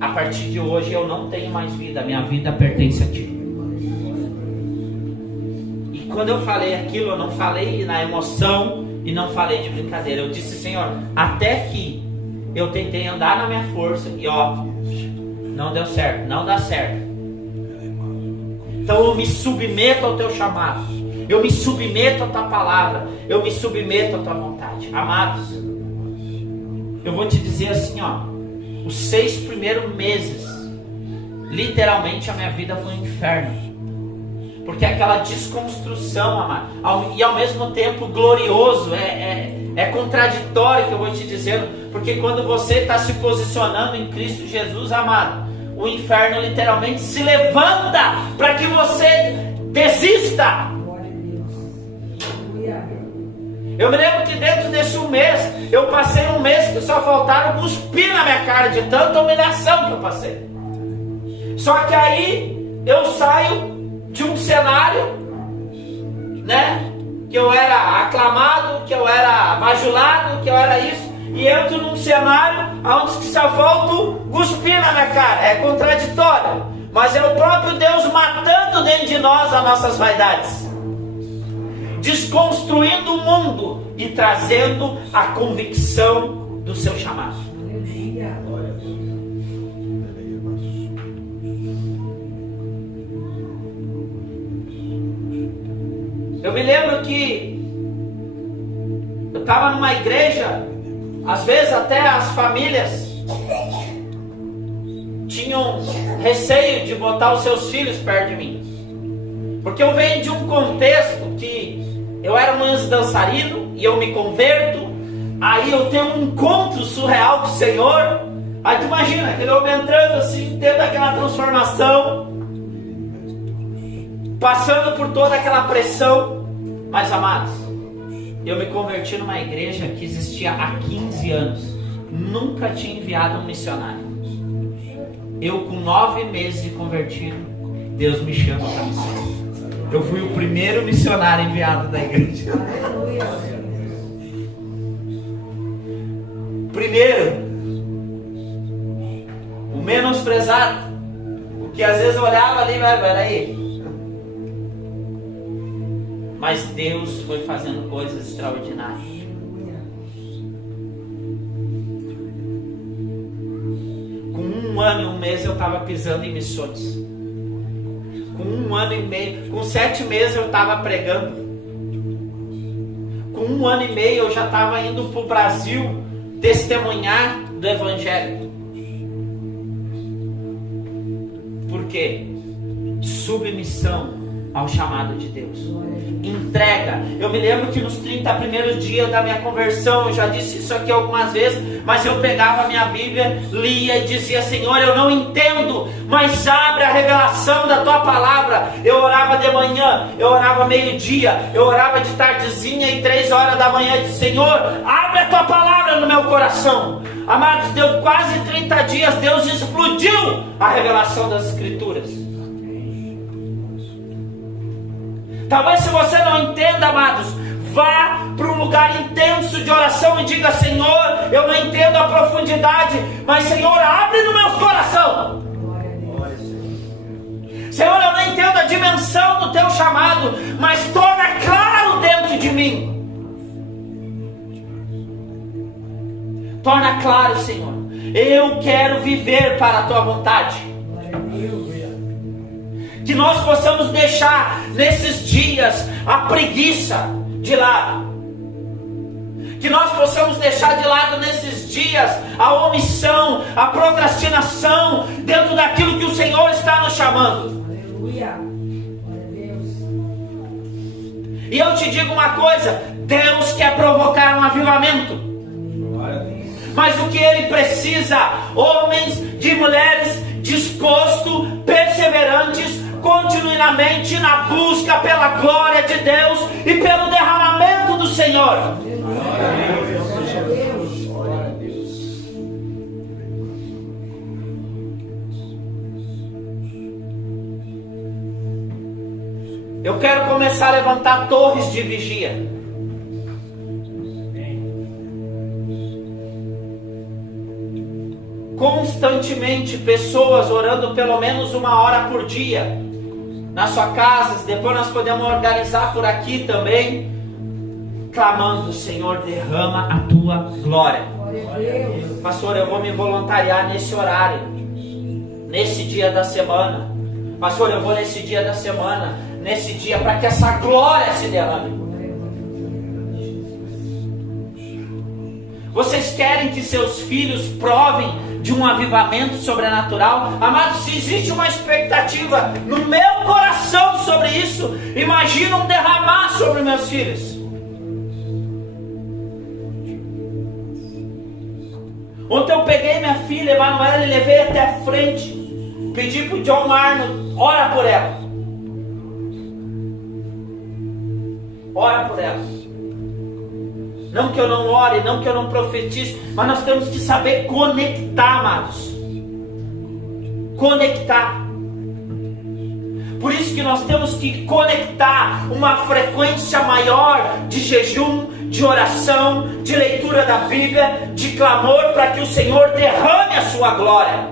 a partir de hoje eu não tenho mais vida, minha vida pertence a Ti. E quando eu falei aquilo, eu não falei na emoção e não falei de brincadeira. Eu disse: Senhor, até que eu tentei andar na minha força e não deu certo, não dá certo. Então eu me submeto ao Teu chamado, eu me submeto à Tua palavra, eu me submeto à Tua vontade. Amados, eu vou te dizer assim, os 6 primeiros meses, literalmente a minha vida foi um inferno. Porque aquela desconstrução, amado, e ao mesmo tempo glorioso, é contraditório que eu vou te dizer, porque quando você está se posicionando em Cristo Jesus, amado, o inferno literalmente se levanta para que você desista. Eu me lembro que dentro desse um mês, eu passei um mês que só faltaram cuspir na minha cara de tanta humilhação que eu passei. Só que aí eu saio de um cenário, né, que eu era aclamado, que eu era bajulado, que eu era isso, e entro num cenário onde só falta cuspir na minha cara. É contraditório, mas é o próprio Deus matando dentro de nós as nossas vaidades, desconstruindo o mundo e trazendo a convicção do seu chamado. Eu me lembro que eu estava numa igreja, às vezes até as famílias tinham receio de botar os seus filhos perto de mim, porque eu venho de um contexto que eu era um dançarino e eu me converto, aí eu tenho um encontro surreal com o Senhor, aí tu imagina aquele homem entrando assim, tendo aquela transformação, passando por toda aquela pressão. Mas amados, eu me converti numa igreja que existia há 15 anos, nunca tinha enviado um missionário. Eu com 9 meses de convertido, Deus me chama para missão. Eu fui o primeiro missionário enviado da igreja. Primeiro, o menosprezado, o que às vezes eu olhava ali, mas peraí. Mas Deus foi fazendo coisas extraordinárias. Com 1 ano e 1 mês eu estava pisando em missões. Com 1 ano e meio, com 7 meses eu estava pregando. Com 1 ano e meio eu já estava indo para o Brasil testemunhar do Evangelho. Por quê? Submissão ao chamado de Deus, entrega. Eu me lembro que nos 30 primeiros dias da minha conversão, eu já disse isso aqui algumas vezes, mas eu pegava a minha Bíblia, lia e dizia: Senhor, eu não entendo, mas abre a revelação da Tua palavra. Eu orava de manhã, eu orava meio-dia, eu orava de tardezinha e 3 horas da manhã, disse: Senhor, abre a Tua palavra no meu coração. Amados, deu quase 30 dias, Deus explodiu a revelação das Escrituras. Talvez se você não entenda, amados, Vá para um lugar intenso de oração e diga: Senhor, eu não entendo a profundidade, mas Senhor, abre no meu coração. Senhor, eu não entendo a dimensão do teu chamado, mas torna claro dentro de mim. Torna claro, Senhor. Eu quero viver para a tua vontade. Que nós possamos deixar nesses dias a preguiça de lado. Que nós possamos deixar de lado nesses dias a omissão, a procrastinação dentro daquilo que o Senhor está nos chamando. Aleluia. Glória a Deus. E eu te digo uma coisa: Deus quer provocar um avivamento. Mas o que Ele precisa? Homens e mulheres dispostos, perseverantes, continuamente na busca pela glória de Deus e pelo derramamento do Senhor. Eu quero começar a levantar torres de vigia. Constantemente pessoas orando pelo menos 1 hora por dia nas suas casas. Depois nós podemos organizar por aqui também, clamando: Senhor, derrama a tua glória. Pastor, eu vou me voluntariar nesse horário, nesse dia da semana. Pastor, eu vou nesse dia da semana, nesse dia, para que essa glória se derrame. Vocês querem que seus filhos provem de um avivamento sobrenatural? Amados, se existe uma expectativa no meu coração sobre isso, imagina um derramar sobre meus filhos. Ontem eu peguei minha filha Emanuela e levei até a frente, pedi para o John Marno: ora por ela. Ora por ela. Não que eu não ore, não que eu não profetize, mas nós temos que saber conectar, amados. Conectar. Por isso que nós temos que conectar uma frequência maior de jejum, de oração, de leitura da Bíblia, de clamor, para que o Senhor derrame a sua glória.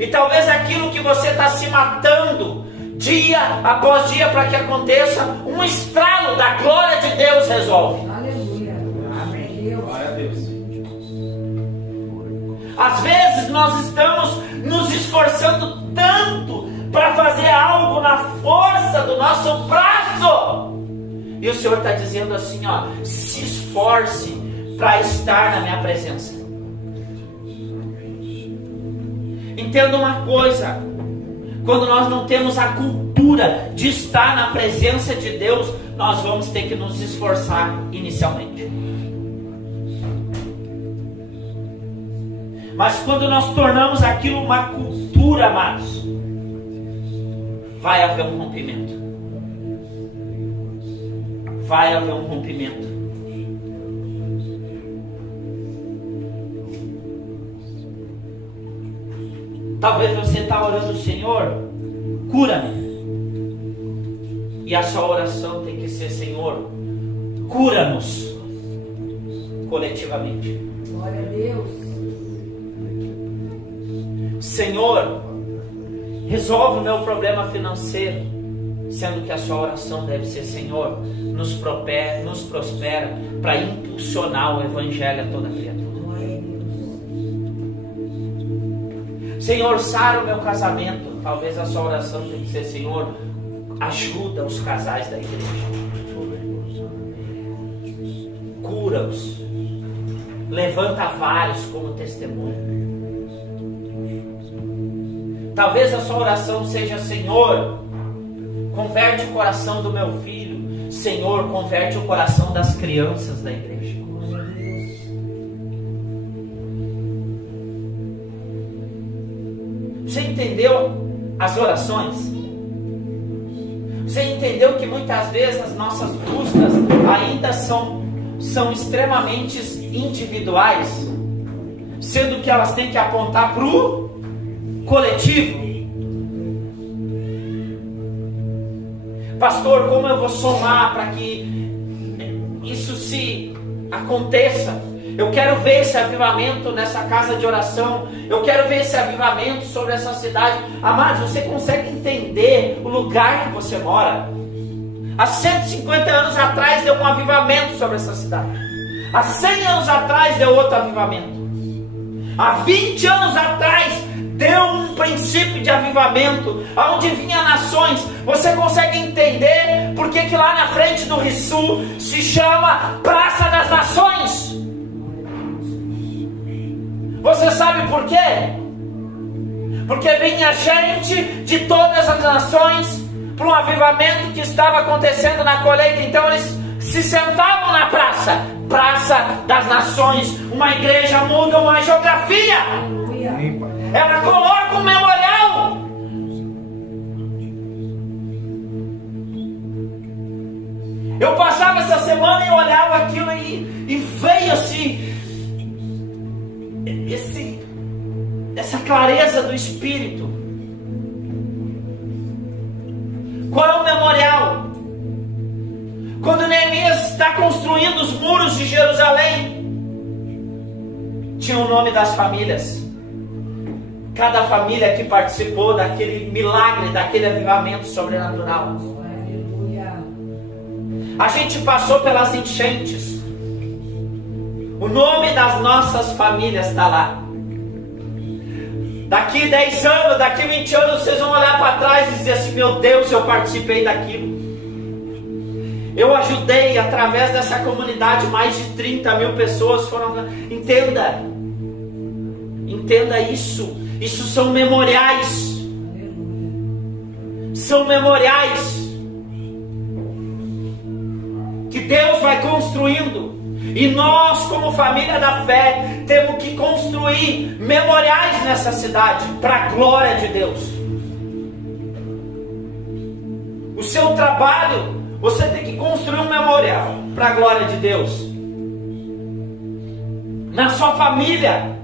E talvez aquilo que você está se matando dia após dia para que aconteça, um estralo da glória de Deus resolve. Às vezes nós estamos nos esforçando tanto para fazer algo na força do nosso braço, e o Senhor está dizendo assim: ó, se esforce para estar na minha presença. Entenda uma coisa: quando nós não temos a cultura de estar na presença de Deus, nós vamos ter que nos esforçar inicialmente. Mas quando nós tornamos aquilo uma cultura, amados, vai haver um rompimento. Vai haver um rompimento. Talvez você está orando: Senhor, cura-me. E a sua oração tem que ser: Senhor, cura-nos coletivamente. Glória a Deus. Senhor, resolve o meu problema financeiro. Sendo que a sua oração deve ser: Senhor, nos prospera para impulsionar o Evangelho a toda criatura. Senhor, sara o meu casamento. Talvez a sua oração tenha que ser: Senhor, ajuda os casais da igreja. Cura-os. Levanta vários como testemunho. Talvez a sua oração seja: Senhor, converte o coração do meu filho. Senhor, converte o coração das crianças da igreja. Você entendeu as orações? Você entendeu que muitas vezes as nossas buscas ainda são extremamente individuais, sendo que elas têm que apontar para o coletivo? Pastor, como eu vou somar para que isso se aconteça. Eu quero ver esse avivamento nessa casa de oração. Eu quero ver esse avivamento sobre essa cidade. Amados, você consegue entender o lugar que você mora? Há 150 anos atrás deu um avivamento sobre essa cidade. Há 100 anos atrás deu outro avivamento. Há 20 anos atrás deu um princípio de avivamento, onde vinha nações. Você consegue entender por que lá na frente do Rissul se chama Praça das Nações? Você sabe por quê? Porque vinha gente de todas as nações para um avivamento que estava acontecendo na colheita. Então eles se sentavam na praça, Praça das Nações. Uma igreja muda uma geografia. Ela coloca um memorial. Eu passava essa semana e olhava aquilo e veio assim essa clareza do Espírito. Qual é o memorial? Quando Neemias está construindo os muros de Jerusalém, tinha o nome das famílias. Cada família que participou daquele milagre, daquele avivamento sobrenatural. A gente passou pelas enchentes. O nome das nossas famílias está lá. Daqui 10 anos, daqui 20 anos, vocês vão olhar para trás e dizer assim: meu Deus, eu participei daquilo. Eu ajudei através dessa comunidade, mais de 30 mil pessoas foram. Entenda isso. Isso são memoriais. São memoriais que Deus vai construindo. E nós, como família da fé, temos que construir memoriais nessa cidade para a glória de Deus. O seu trabalho, você tem que construir um memorial para a glória de Deus. Na sua família,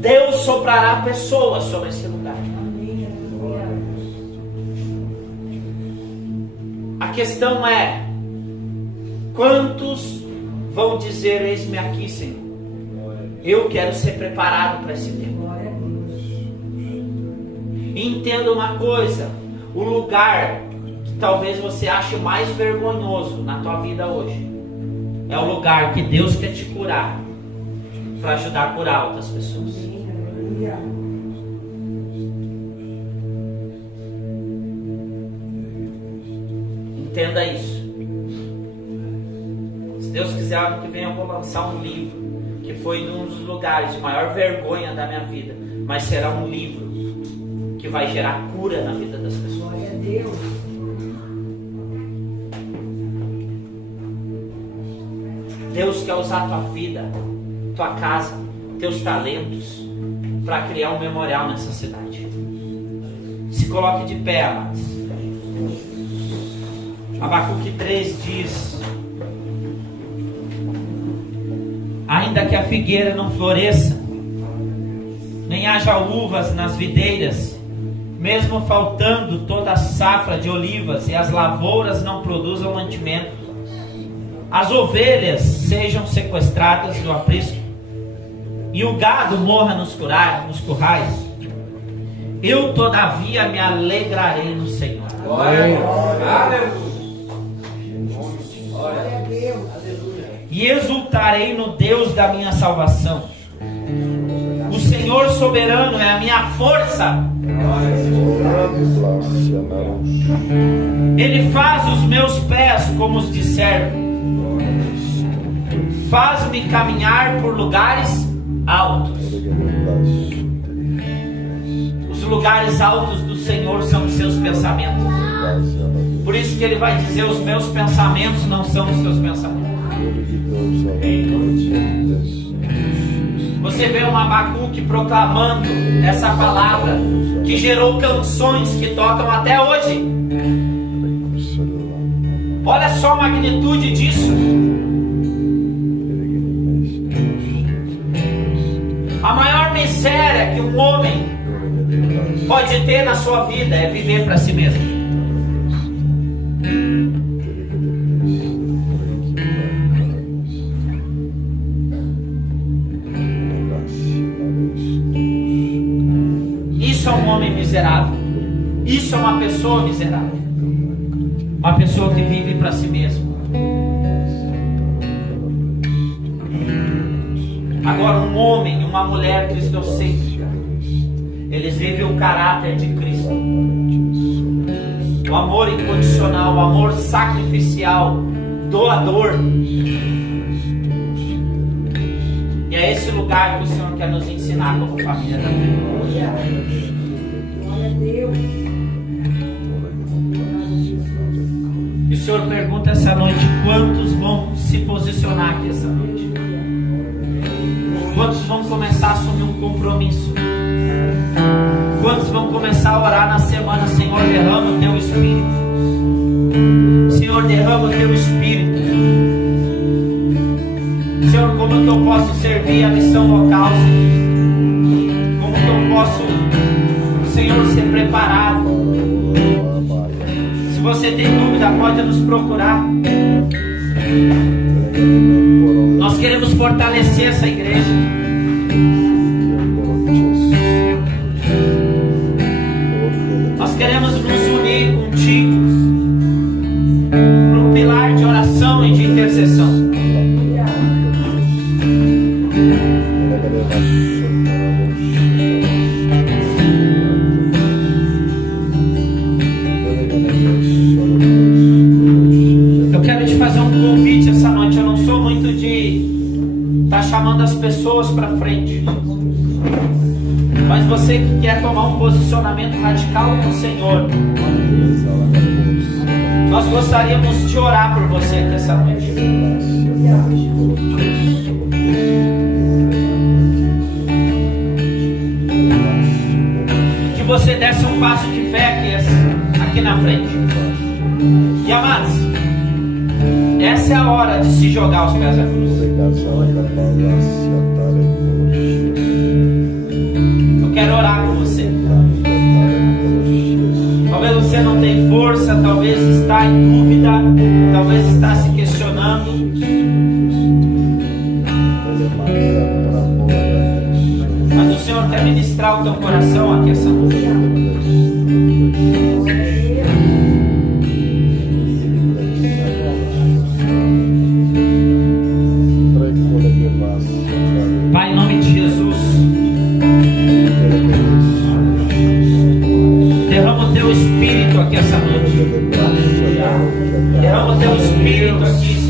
Deus soprará pessoas sobre esse lugar. A questão é: quantos vão dizer: eis-me aqui, Senhor? Eu quero ser preparado para esse tempo. Entenda uma coisa: o lugar que talvez você ache mais vergonhoso na tua vida hoje é o lugar que Deus quer te curar, para ajudar a curar outras pessoas. Entenda isso. Se Deus quiser, ano que vem eu vou lançar um livro que foi um dos lugares de maior vergonha da minha vida, mas será um livro que vai gerar cura na vida das pessoas. Glória a Deus. Deus quer usar a tua vida, tua casa, teus talentos para criar um memorial nessa cidade. Se coloque de pé, amados. Abacuque 3 diz: ainda que a figueira não floresça, nem haja uvas nas videiras, mesmo faltando toda a safra de olivas e as lavouras não produzam mantimento, as ovelhas sejam sequestradas do aprisco e o gado morra nos currais, eu todavia me alegrarei no Senhor. Glória a Deus. E exultarei no Deus da minha salvação. O Senhor soberano é a minha força. Ele faz os meus pés como os de servo, faz-me caminhar por lugares altos. Os lugares altos do Senhor são os seus pensamentos. Por isso que ele vai dizer: os meus pensamentos não são os seus pensamentos. Você vê um Abacuque proclamando essa palavra que gerou canções que tocam até hoje. Olha só a magnitude disso. A maior miséria que um homem pode ter na sua vida é viver para si mesmo. pessoa que vive para si mesmo. Agora, um homem e uma mulher cristocêntrica, eles vivem o caráter de Cristo. O amor incondicional, o amor sacrificial, doador. E é esse lugar que o Senhor quer nos ensinar como família da fé. Glória a Deus. E o Senhor pergunta essa noite: quantos vão se posicionar aqui essa noite? Quantos vão começar a assumir um compromisso? Quantos vão começar a orar na semana? Senhor, derrama o teu Espírito. Senhor, derrama o teu Espírito. Senhor, como que eu posso servir a missão local? Como que eu posso, Senhor, ser preparado? Se você tem dúvida, pode nos procurar. Nós queremos fortalecer essa igreja. Nós queremos nos unir contigo para um pilar de oração e de intercessão. Eu quero te fazer um convite essa noite. Eu não sou muito de estar chamando as pessoas para frente, mas você que quer tomar um posicionamento radical com o Senhor, nós gostaríamos de orar por você aqui essa noite. Que você desse um passo de fé aqui na frente. E amados, essa é a hora de se jogar aos pés da cruz. Eu quero orar com você. Talvez você não tenha força, talvez está em dúvida, talvez está se questionando. Mas o Senhor quer ministrar o teu coração aqui essa noite. Pai, em nome de Jesus, derrama o teu Espírito aqui essa noite. Derrama o teu Espírito aqui,